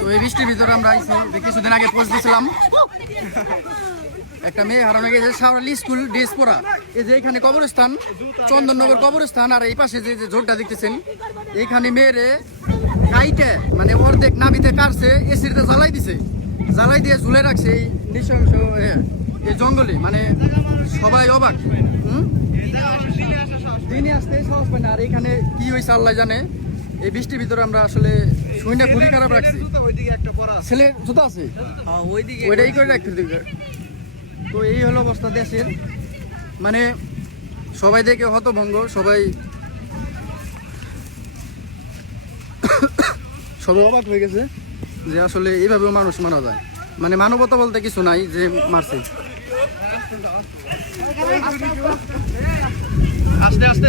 তো এই বৃষ্টির ভিতরে আমরা কিছুদিন আগে পোস্ট দিয়েছিলাম, একটা মেয়ে হারানো গেছে শাওরালি স্কুল ড্রেস পরা। এই যে এখানে কবরস্থান, চন্দননগর কবরস্থান, আর এই পাশে যে ঝোড়টা দেখতেছেন এইখানে মেয়েরে কাইটে মানে অর্ধেক নাবিতে কাটছে, এসিতে জ্বালাই দিয়ে ঝুলে রাখছে এই নৃশংস এই জঙ্গলে। মানে সবাই অবাক, দিনে আসতে সাহস পায় না। আর এখানে কি হয়েছে আল্লাহ জানে। এই বৃষ্টির ভিতরে আমরা আসলে শুনে খুবই খারাপ রাখছি। ছেলে জুতা আছে ওইটাই করে রাখতে। তো এই হলো অবস্থা দেশের, মানে সবাই দেখে হতভঙ্গ, সবাই অবাক হয়ে গেছে যে আসলে এইভাবেও মানুষ মারা যায়। মানে মানবতা বলতে কিছু নাই যে মারছে। আস্তে আস্তে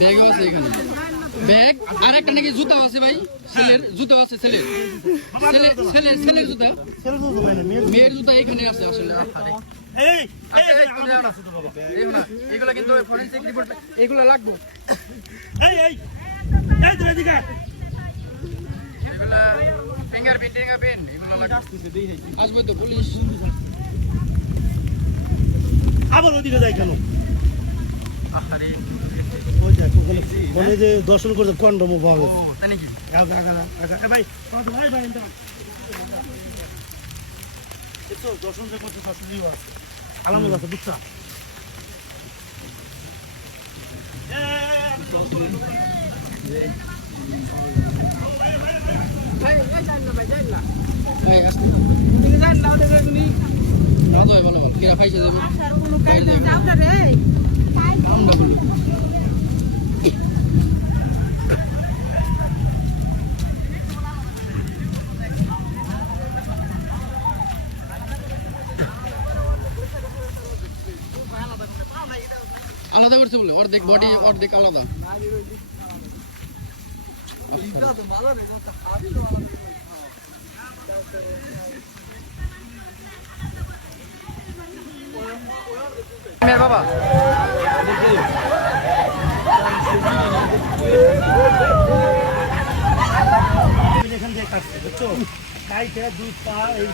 ব্যাগও আছে এখানে, ব্যাগ আর একটা নাকি জুতা আছে ভাই, ছেলের জুতা আছে, ছেলের জুতা, মেয়ের জুতা এখানে আছে আসলে। এগুলা কিন্তু ফরেনসিক রিপোর্ট এগুলো লাগবে, ফিঙ্গারপ্রিন্ট আসবে তো পুলিশ। আবার ওদিকে যাই কেন? ওই যে দর্শন করতে কন্ডম পাওয়া গেছে ভাই, দর্শন যে করতে আলামত আছে বুঝছো? আলাদা করছে বলে, অর্ধেক বডি অর্ধেক আলাদা। বাবা এখান থেকে কাটছে বুঝছো, দুই পা এই